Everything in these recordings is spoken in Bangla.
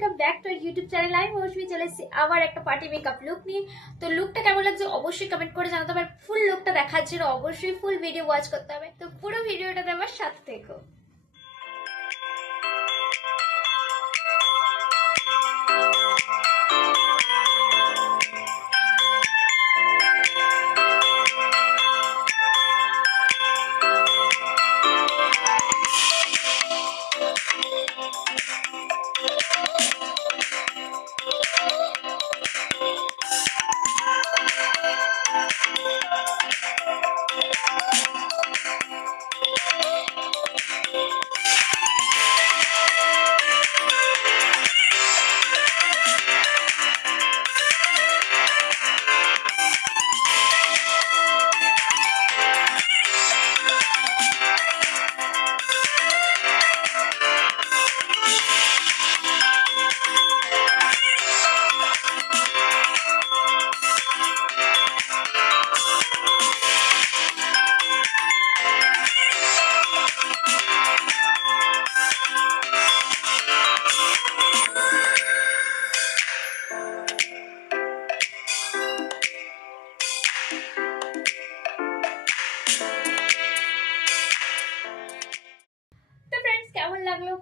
Welcome back to YouTube channel. আমি মৌসুমী চলে এসেছি আবার একটা পার্টি মেকআপ লুক নিয়ে। তো লুকটা কেমন লাগছে অবশ্যই কমেন্ট করে জানাতে হবে। ফুল লুকটা দেখার জন্য অবশ্যই ফুল ভিডিও ওয়াচ করতে হবে। তো পুরো ভিডিওটাতে আমার সাথে থেকো। কেমন লাগলো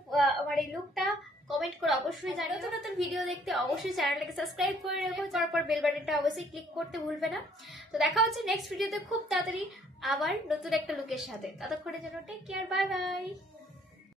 আমার এই লুকটা কমেন্ট করে অবশ্যই জানিও। নতুন নতুন ভিডিও দেখতে অবশ্যই চ্যানেলটাকে সাবস্ক্রাইব করে রাখো, তারপর বেল বাটনটা অবশ্যই ক্লিক করতে ভুলবে না। তো দেখা হচ্ছে নেক্সট ভিডিওতে খুব তাড়াতাড়ি আবার নতুন একটা লুকের সাথে। ততক্ষণের জন্য টেক কেয়ার, বাই বাই।